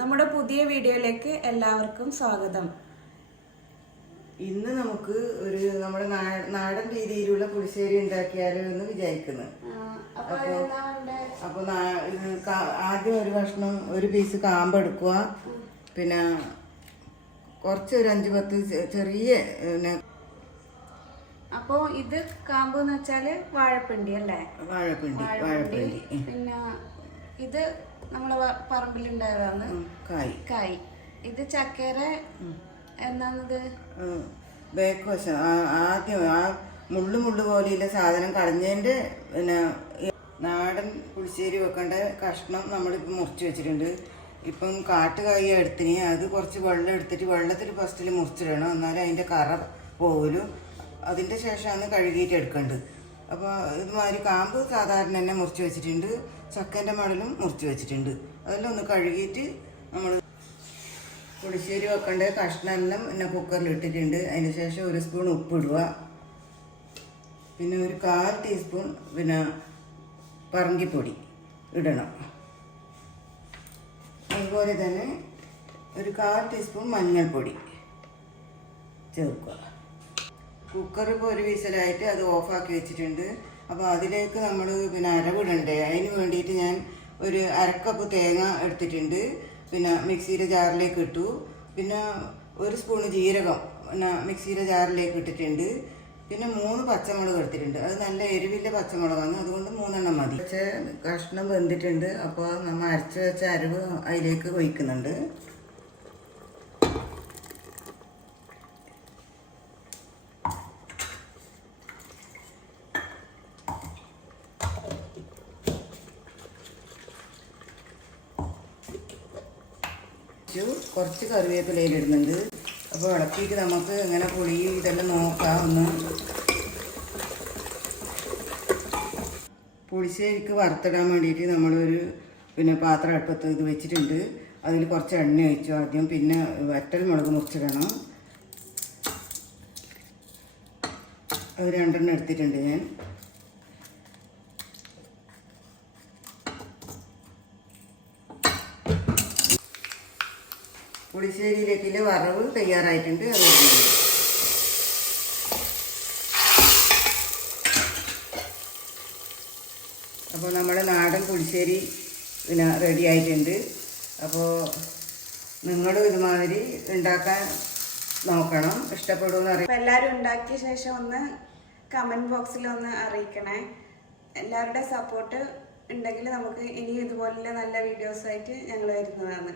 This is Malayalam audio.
നമ്മുടെ പുതിയ വീഡിയോയിലേക്ക് എല്ലാവർക്കും സ്വാഗതം. ഇന്ന് നമുക്ക് ഒരു നമ്മുടെ നാടൻ രീതിയിലുള്ള പുളിശ്ശേരി ഉണ്ടാക്കിയാലോ എന്ന് വിചാരിക്കുന്നു. അപ്പൊ ആദ്യം ഒരു കഷ്ണം ഒരു പീസ് കാമ്പ് എടുക്കുക. പിന്നെ കുറച്ച് ഒരു 5-10 ചെറിയ അപ്പോ ഇത് കാമ്പ് എന്ന് വെച്ചാല് വാഴപ്പിണ്ടി അല്ലേ? വാഴപ്പിണ്ടി. പിന്നെ ഇത് നമ്മളെ പറമ്പിലുണ്ടായതാണ് കായ്. ഇത് ചക്കര എന്നാന്നത് ബാക്ക് വശം ആദ്യം ആ മുള്ളു പോലെയുള്ള സാധനം കളഞ്ഞതിന്റെ പിന്നെ നാടൻ പുളിശ്ശേരി വെക്കേണ്ട കഷ്ണം നമ്മളിപ്പോൾ മുറിച്ച് വെച്ചിട്ടുണ്ട്. ഇപ്പം കാട്ടുകായ എടുത്തിന് അത് കുറച്ച് വെള്ളം എടുത്തിട്ട് വെള്ളത്തിൽ ഫസ്റ്റിൽ മുറിച്ചിടണം, എന്നാലും അതിൻ്റെ കറ പോലും. അതിൻ്റെ ശേഷമാണ് കഴുകിയിട്ട് എടുക്കേണ്ടത്. അപ്പോൾ ഇതുമാതിരി കാമ്പ് സാധാരണ തന്നെ മുറിച്ച് വെച്ചിട്ടുണ്ട്. ചക്കൻ്റെ മടലും മുറിച്ച് വെച്ചിട്ടുണ്ട്. അതെല്ലാം ഒന്ന് കഴുകിയിട്ട് നമ്മൾ പുളിശ്ശേരി വെക്കേണ്ട കഷ്ണമെല്ലാം പിന്നെ കുക്കറിൽ ഇട്ടിട്ടുണ്ട്. അതിന് ശേഷം 1 സ്പൂൺ ഉപ്പിടുക. പിന്നെ ഒരു 1/4 ടീസ്പൂൺ പിന്നെ പറങ്കിപ്പൊടി ഇടണം. അതുപോലെ തന്നെ ഒരു 1/4 ടീസ്പൂൺ മഞ്ഞൾപ്പൊടി ചേർക്കുക. കുക്കർ ഇപ്പോൾ ഒരു വിസിലായിട്ട് അത് ഓഫാക്കി വെച്ചിട്ടുണ്ട്. അപ്പോൾ അതിലേക്ക് നമ്മൾ പിന്നെ അരവിടണ്ടേ, അതിന് വേണ്ടിയിട്ട് ഞാൻ ഒരു 1/2 കപ്പ് തേങ്ങ എടുത്തിട്ടുണ്ട്. പിന്നെ മിക്സിയുടെ ജാറിലേക്ക് ഇട്ടു. പിന്നെ 1 സ്പൂൺ ജീരകം പിന്നെ മിക്സിയുടെ ജാറിലേക്ക് ഇട്ടിട്ടുണ്ട്. പിന്നെ 3 പച്ചമുളക് എടുത്തിട്ടുണ്ട്. അത് നല്ല എരിവില്ല പച്ചമുളകാണ്, അതുകൊണ്ട് 3 എണ്ണം മതി. പക്ഷേ കഷ്ണം വെന്തിട്ടുണ്ട്. അപ്പോൾ നമ്മൾ അരച്ച് വെച്ച അരവ് അതിലേക്ക് ഒഴിക്കുന്നുണ്ട്. കുറച്ച് കറിവേപ്പിലയിലിടുന്നുണ്ട്. അപ്പോൾ ഇളക്കിയിട്ട് നമുക്ക് ഇങ്ങനെ പുളി ഇതെല്ലാം നോക്കാം. ഒന്ന് പുളിശ്ശേരിക്ക് വറുത്തിടാൻ വേണ്ടിയിട്ട് നമ്മളൊരു പിന്നെ പാത്രം അടുപ്പത്ത് ഇത് വെച്ചിട്ടുണ്ട്. അതിൽ കുറച്ച് എണ്ണ ഒഴിച്ചു ആദ്യം. പിന്നെ വറ്റൽ മുളക് മുറിച്ചിടണം. അത് 2 എണ്ണം എടുത്തിട്ടുണ്ട് ഞാൻ. പുളിശ്ശേരിയിലേക്കുള്ള വറവ് തയ്യാറായിട്ടുണ്ട്. അത് അപ്പോൾ നമ്മുടെ നാടൻ പുളിശ്ശേരി പിന്നെ റെഡി ആയിട്ടുണ്ട്. അപ്പോൾ നിങ്ങളും ഇതുമാതിരി ഉണ്ടാക്കാൻ നോക്കണം, ഇഷ്ടപ്പെടുമെന്ന് അറിയാം. എല്ലാവരും ഉണ്ടാക്കിയ ശേഷം ഒന്ന് കമൻറ്റ് ബോക്സിൽ ഒന്ന് അറിയിക്കണേ. എല്ലാവരുടെ സപ്പോർട്ട് ഉണ്ടെങ്കിൽ നമുക്ക് ഇനി ഇതുപോലുള്ള നല്ല വീഡിയോസായിട്ട് ഞങ്ങൾ വരുന്നതാണ്.